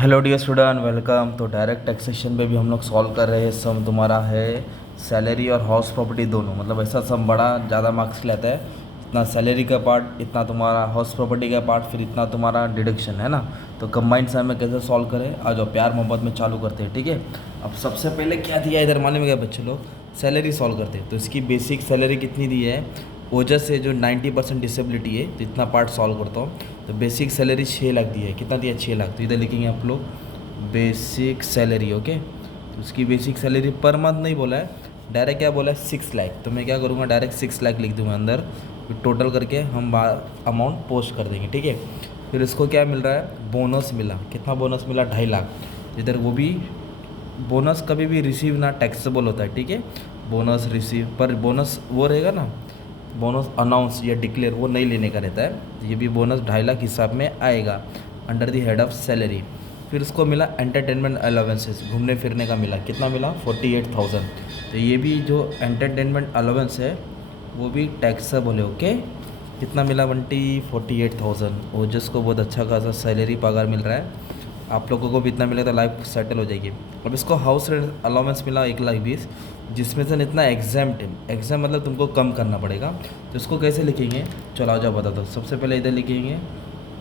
Hello dear student, welcome. तो direct taxation पे भी हम लोग सॉल्व कर रहे हैं। सम तुम्हारा है सैलरी और हाउस प्रॉपर्टी दोनों, मतलब ऐसा सम बड़ा ज़्यादा मार्क्स लेता है। इतना सैलरी का पार्ट, इतना तुम्हारा हाउस प्रॉपर्टी का पार्ट, फिर इतना तुम्हारा डिडक्शन है ना। तो कंबाइंड सम में कैसे सॉल्व करें, आ जाओ प्यार मोहब्बत में चालू करते हैं। ठीक है, अब सबसे पहले क्या दिया इधर मालूम है क्या बच्चे लोग? सैलरी सॉल्व करते हैं। तो इसकी बेसिक सैलरी कितनी दी है? वजह से जो 90% डिसेबिलिटी है, तो इतना पार्ट सॉल्व करता हूँ। तो बेसिक सैलरी 6 लाख दी है। कितना दिया? 6 लाख। तो इधर लिखेंगे आप लोग बेसिक सैलरी। ओके, तो उसकी बेसिक सैलरी पर मंथ नहीं बोला है, डायरेक्ट क्या बोला है? 6 लाख। तो मैं क्या करूँगा, डायरेक्ट 6 लाख लिख दूँगा अंदर। फिर टोटल करके हम अमाउंट पोस्ट कर देंगे। ठीक है, फिर इसको क्या मिल रहा है? बोनस मिला। कितना बोनस मिला? 2.5 लाख। इधर वो भी बोनस कभी भी रिसीव ना टैक्सेबल होता है। ठीक है, बोनस रिसीव पर बोनस वो रहेगा ना, बोनस अनाउंस या डिक्लेयर वो नहीं लेने का रहता है। तो ये भी बोनस 2.5 लाख हिसाब में आएगा under the head of salary. फिर उसको मिला एंटरटेनमेंट अलाउंसेस, घूमने फिरने का मिला। कितना मिला? 48,000। तो ये भी जो एंटरटेनमेंट अलाउंस है वो भी टैक्सेबल है। ओके, कितना मिला बंटी? 48,000। और जिसको बहुत अच्छा खासा सैलरी पगार मिल रहा है, आप लोगों को भी इतना मिले तो लाइफ सेटल हो जाएगी। अब इसको हाउस रेंट अलाउंस मिला 1,20,000, जिसमें से इतना एग्जाम्प्ट है। एग्जाम मतलब तुमको कम करना पड़ेगा। तो इसको कैसे लिखेंगे? चलो आ जाओ बता दो। सबसे पहले इधर लिखेंगे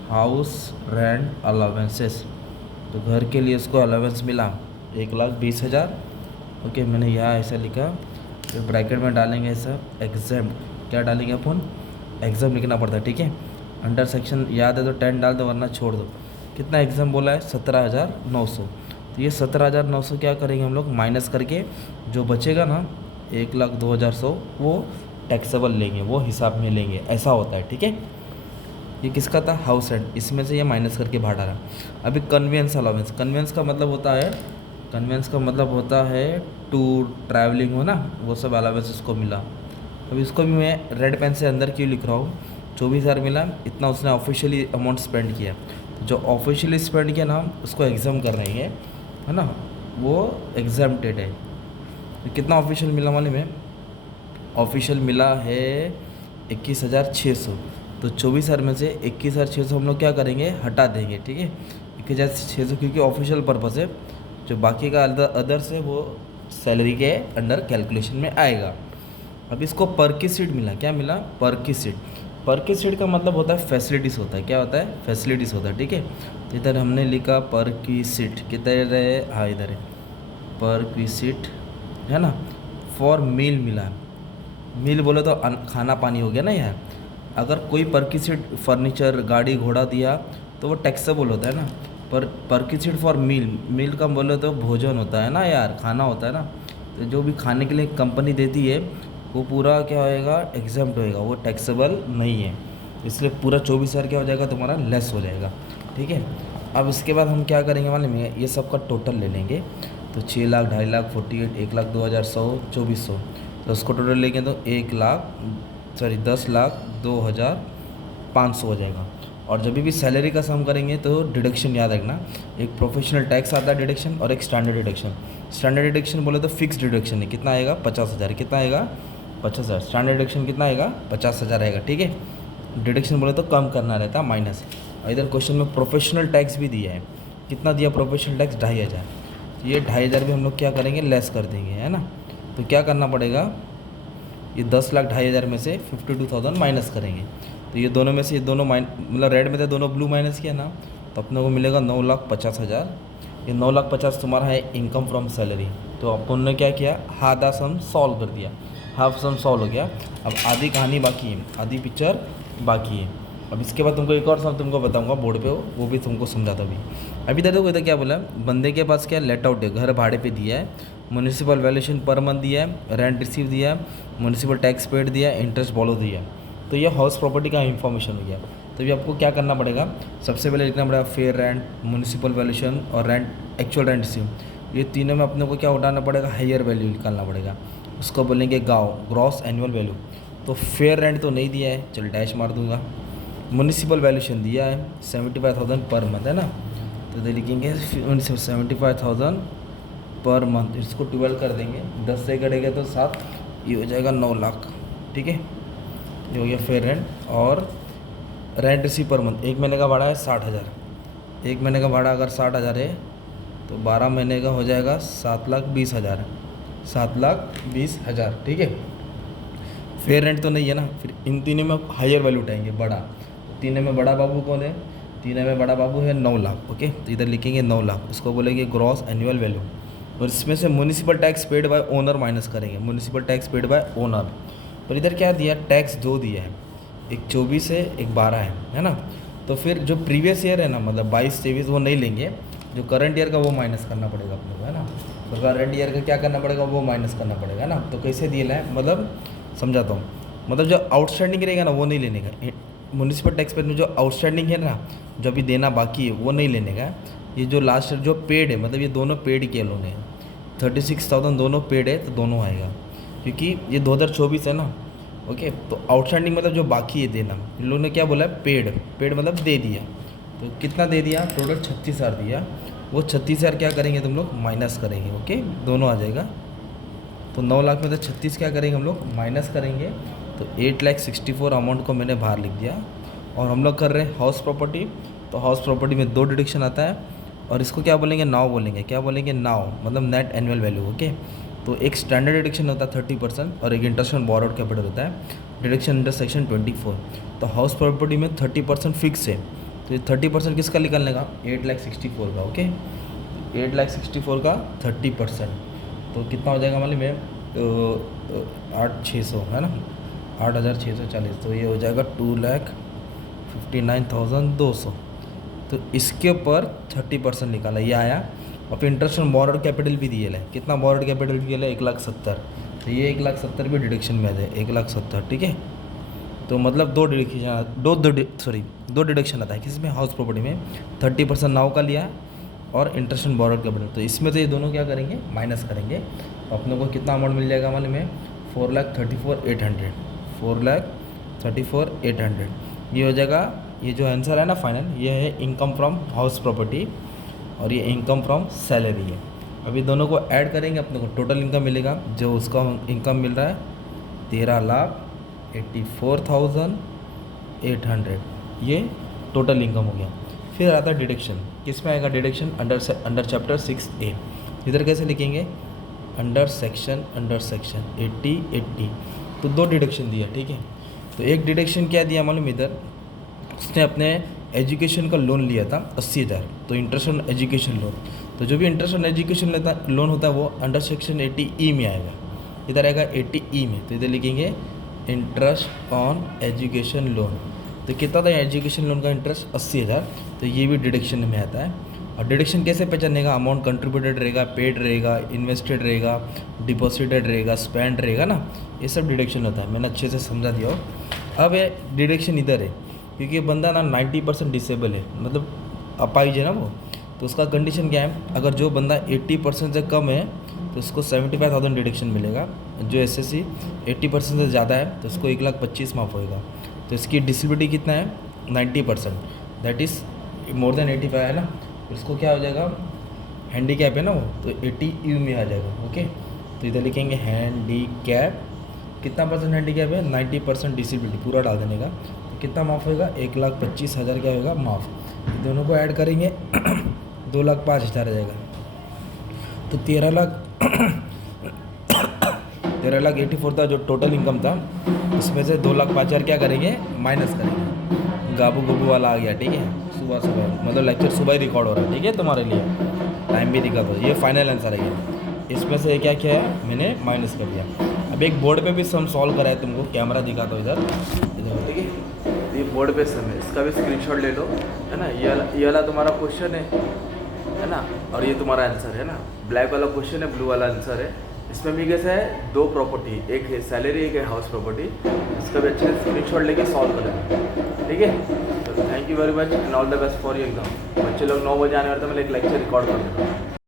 हाउस रेंट अलाउंसेस। तो घर के लिए इसको अलाउंस मिला 1,20,000। ओके, मैंने यहाँ ऐसा लिखा। फिर ब्रैकेट में डालेंगे ऐसा एग्जाम। क्या डालेंगे अपन? एग्जाम लिखना पड़ता है। ठीक है, अंडर सेक्शन याद है तो 10 डाल दो, वरना छोड़ दो। कितना एग्जाम बोला है? 17,900। तो ये 17,900 क्या करेंगे हम लोग? माइनस करके जो बचेगा ना 1,02,100 वो टैक्सेबल लेंगे, वो हिसाब में लेंगे। ऐसा होता है। ठीक है, ये किसका था? House rent. इसमें से ये माइनस करके बाहर डाला। अभी कन्वेंस अलाउंस। कन्वेंस का मतलब होता है, कन्वेंस का मतलब होता है टूर ट्रैवलिंग हो ना, वो सब अलाउंस इसको मिला। अभी इसको भी मैं रेड पेन से अंदर क्यों लिख रहा हूँ? 24,000 मिला, इतना उसने ऑफिशियली अमाउंट स्पेंड किया। जो ऑफिशियली स्पेंड किया ना उसको एग्जाम कर रहे हैं, है ना, वो एग्जाम्प्टेड है। तो कितना ऑफिशियल मिला मालूम है? ऑफिशियल मिला है 21,600। तो 24,000 में से 21,600 हम लोग क्या करेंगे? हटा देंगे। ठीक है, 21,600 क्योंकि ऑफिशियल पर्पज़ है। जो बाकी का अदर्स है वो सैलरी के अंडर कैलकुलेशन में आएगा। अब इसको पर की सीट मिला। क्या मिला? पर की सीट। पर की सीट का मतलब होता है फैसिलिटीज़ होता है। क्या होता है? फैसिलिटीज़ होता है। ठीक है, तो इधर हमने लिखा पर की सीट। किधर है? हाँ इधर है, पर की सीट है ना। फॉर मील मिला। मील बोले तो खाना पानी हो गया ना यार। अगर कोई परक्यूसिट फर्नीचर गाड़ी घोड़ा दिया तो वो टैक्सेबल होता है ना। पर परक्यूसिट फॉर मील, मील का बोले तो भोजन होता है ना यार, खाना होता है ना। तो जो भी खाने के लिए कंपनी देती है वो पूरा क्या होएगा? एग्जाम्प्ट होएगा, वो टैक्सेबल नहीं है। इसलिए पूरा 24,000 क्या हो जाएगा तुम्हारा? लेस हो जाएगा। ठीक है, अब इसके बाद हम क्या करेंगे मालूम है? ये सब का टोटल ले लेंगे। तो 6 लाख, 2.5 लाख, 48, 1,02,100, 2,400। तो उसको टोटल लेंगे तो 10,02,500 हो जाएगा। और जब भी सैलरी का सम करेंगे तो डिडक्शन याद रखना, एक प्रोफेशनल टैक्स आता है डिडक्शन और एक स्टैंडर्ड डिडक्शन। स्टैंडर्ड डिडक्शन बोले तो फिक्स डिडक्शन है। कितना आएगा? 50,000। कितना आएगा? 50,000। स्टैंडर्ड डिडक्शन कितना आएगा? 50,000 आएगा। ठीक है, डिडक्शन बोले तो कम करना रहता माइनस। और इधर क्वेश्चन में प्रोफेशनल टैक्स भी दिया है। कितना दिया प्रोफेशनल टैक्स? 2,500। तो ये 2,500 भी हम लोग क्या करेंगे? लेस कर देंगे, है ना। तो क्या करना पड़ेगा? ये 10 लाख 2,500 में से 52,000 माइनस करेंगे। तो ये दोनों में से ये दोनों मतलब रेड में थे दोनों, ब्लू माइनस किया ना, तो अपने को मिलेगा 9,50,000। ये 9,50,000 तुम्हारा है इनकम फ्रॉम सैलरी। तो अपन ने क्या किया? आधा सम सॉल्व कर दिया, हाफ सम सॉल्व हो गया। अब आधी कहानी बाकी है, आधी पिक्चर बाकी है। अब इसके बाद तुमको एक और सम तुमको बताऊंगा बोर्ड पे, वो भी तुमको समझाता भी। अभी देखो इधर क्या बोला? बंदे के पास क्या लेट आउट है, घर भाड़े पे दिया है, म्यूनिसिपल वैल्यूएशन पर मंथ दिया है, रेंट रिसीव दिया है, म्यूनिसिपल टैक्स पेड दिया, इंटरेस्ट बॉलो दिया। तो ये हाउस प्रॉपर्टी का इंफॉर्मेशन हो गया। तो ये आपको क्या करना पड़ेगा? सबसे पहले लिखना पड़ेगा फेयर रेंट, म्यूनिसिपल वैल्यूएशन और रेंट, एक्चुअल रेंट रिसीव। ये तीनों में अपने को क्या उठाना पड़ेगा? हायर वैल्यू निकालना पड़ेगा। उसको बोलेंगे गाँव, ग्रॉस एनुअल वैल्यू। तो फेयर रेंट तो नहीं दिया है, चल डैश मार दूंगा। म्यूनिसिपल वैल्यूएशन दिया है 75,000 पर मंथ, है ना। तो दे लिखेंगे 75,000 पर मंथ। इसको 12 कर देंगे, 10 से कटेगा तो 7, ये हो जाएगा 9 लाख। ठीक है, ये हो गया फेयर रेंट। और रेंट रिसीव पर मंथ, एक महीने का भाड़ा है 60,000। एक महीने का भाड़ा अगर 60,000 है तो 12 महीने का हो जाएगा 7,20,000, 7,20,000, ठीक है। फेयर रेंट तो नहीं है ना, फिर इन तीनों में हायर वैल्यू उठाएंगे, बड़ा। तो तीनों में बड़ा बाबू कौन है? तीनों में बड़ा बाबू है 9 लाख, ओके। तो इधर लिखेंगे 9 लाख, इसको बोलेंगे ग्रॉस एनुअल वैल्यू। और इसमें से municipal tax paid by owner minus करेंगे, municipal tax paid by owner. और इधर क्या दिया? टैक्स 2 दिया है, एक 24 है, एक 12 है ना। तो फिर जो प्रीवियस ईयर है ना, मतलब 22-23 वो नहीं लेंगे, जो करंट ईयर का वो माइनस करना पड़ेगा अपने को, है ना। तो करंट ईयर का क्या करना पड़ेगा? वो माइनस करना पड़ेगा ना। तो कैसे दिया है, मतलब समझाता हूँ। मतलब जो आउटस्टैंडिंग रहेगा ना वो नहीं लेने का, म्यूनिसिपल टैक्स पेड में जो आउटस्टैंडिंग है ना, जो अभी देना बाकी है वो नहीं लेने का। ये जो लास्ट जो पेड है, मतलब ये दोनों पेड के लोन है, 36,000 दोनों पेड है, तो दोनों आएगा, क्योंकि ये 2024 है ना, ओके। तो आउटस्टैंडिंग मतलब जो बाकी है देना, इन लोगों ने क्या बोला है? पेड, पेड मतलब दे दिया। तो कितना दे दिया? टोटल 36,000 दिया। वो 36,000 क्या करेंगे तुम लोग? माइनस करेंगे, ओके, दोनों आ जाएगा। तो 9 लाख में से 36 क्या करेंगे हम लोग? माइनस करेंगे। तो 8,64,000 अमाउंट को मैंने बाहर लिख दिया। और हम लोग कर रहे हैं हाउस प्रॉपर्टी, तो हाउस प्रॉपर्टी में 2 डिडक्शन आता है, और इसको क्या बोलेंगे? नाव बोलेंगे। क्या बोलेंगे? नाव, मतलब नेट एनुअल वैल्यू, ओके। तो एक स्टैंडर्ड डिडक्शन होता है 30% और एक इंटरेस्ट ऑन बोरोड कैपिटल होता है, डिडक्शन अंडर सेक्शन 24। तो हाउस प्रॉपर्टी में 30% फिक्स है, तो ये 30% किसका निकालने का? 8,64,000 का, ओके। 8,64,000 का 30%, तो कितना हो जाएगा? मालूम है? 8,600 है ना, 8,640। तो ये हो जाएगा 2,59,200। तो इसके ऊपर 30% निकाला, ये आया। और फिर इंटरेस्ट ऑन बोरोड कैपिटल भी दिए है, कितना बोरोड कैपिटल दिया है? 1,70,000। तो ये 1,70,000 भी डिडक्शन में आ जाए, 1,70,000, ठीक है। तो मतलब दो डिडक्शन आता है किसमें? हाउस प्रॉपर्टी में। 30% नाव का लिया और इंटरेस्ट ऑन बोरोड कैपिटल, तो इसमें तो ये दोनों क्या करेंगे? माइनस करेंगे। अपने को कितना अमाउंट मिल जाएगा मालूम है? 4,34,800, 4,34,800 ये हो जाएगा। ये जो आंसर है ना फाइनल, ये है इनकम फ्रॉम हाउस प्रॉपर्टी, और ये इनकम फ्रॉम सैलरी है। अभी दोनों को ऐड करेंगे, अपने को टोटल इनकम मिलेगा। जो उसका इनकम मिल रहा है 13,84,800, ये टोटल इनकम हो गया। फिर आता है डिडक्शन, किस में आएगा डिडक्शन? Under chapter 6A। इधर कैसे लिखेंगे? अंडर सेक्शन 80 तो 2 डिडक्शन दिया, ठीक है। तो एक डिडक्शन क्या दिया मालूम? इधर उसने अपने एजुकेशन का लोन लिया था 80,000, तो इंटरेस्ट ऑन एजुकेशन लोन। तो जो भी इंटरेस्ट ऑन एजुकेशन लोन होता है वो अंडर सेक्शन 80E में आएगा, इधर आएगा 80E में। तो इधर लिखेंगे इंटरेस्ट ऑन एजुकेशन लोन। तो कितना था एजुकेशन लोन का इंटरेस्ट? 80,000। तो ये भी डिडक्शन में आता है। और डिडक्शन कैसे पहचानेगा? अमाउंट कंट्रीब्यूटेड रहेगा, पेड रहेगा, इन्वेस्टेड रहेगा, डिपॉजिटेड रहेगा, स्पेंड रहेगा ना, ये सब डिडक्शन होता है। मैंने अच्छे से समझा दिया हो। अब ये डिडक्शन इधर है, क्योंकि बंदा ना 90% डिसेबल है, मतलब अपाहिज है ना वो। तो उसका कंडीशन क्या है? अगर जो बंदा 80% से कम है तो उसको 75,000 डिडक्शन मिलेगा। जो एसएससी 80% से ज़्यादा है तो उसको 1,25,000 माफ़ होएगा। तो इसकी डिसेबिलिटी कितना है? 90%, दैट इज़ मोर देन 85 है ना। इसको क्या हो जाएगा? हैंडीकैप है ना वो, तो 80U में आ जाएगा, ओके। तो इधर लिखेंगे हैंडीकैप, कितना परसेंट हैंडीकैप है? 90% डिसेबिलिटी, पूरा डाल देने का। तो कितना माफ़ होएगा? 1,25,000 क्या होगा? माफ़। दोनों को ऐड करेंगे 2,05,000 आ जाएगा। तो 13,84,000 था जो टोटल इनकम था, उसमें से 2,05,000 क्या करेंगे? माइनस करेंगे। गाबू गुबू वाला आ गया, ठीक है। सुबह सुबह मतलब लेक्चर सुबह ही रिकॉर्ड हो रहा है, ठीक है, तुम्हारे लिए टाइम भी दिखा दो। ये फाइनल आंसर है। इसमें से क्या क्या है मैंने माइनस कर दिया। अब एक बोर्ड पे भी सम सॉल्व करा है, तुमको कैमरा दिखा दो इधर, ठीक है। ये बोर्ड पे सम है, इसका भी स्क्रीनशॉट ले लो, है ना। ये वाला तुम्हारा क्वेश्चन है ना, और ये तुम्हारा आंसर है ना। ब्लैक वाला क्वेश्चन है, ब्लू वाला आंसर है। इसमें भी कैसा है? 2 प्रॉपर्टी, एक है सैलरी, एक है हाउस प्रॉपर्टी। इसका भी अच्छे से स्क्रीनशॉट लेके सॉल्व करेंगे, ठीक है। तो thank you very much and all the best for your exam. बच्चे लोग 9 बजे आने वाले तो मैं एक लेक्चर रिकॉर्ड कर दूँगा।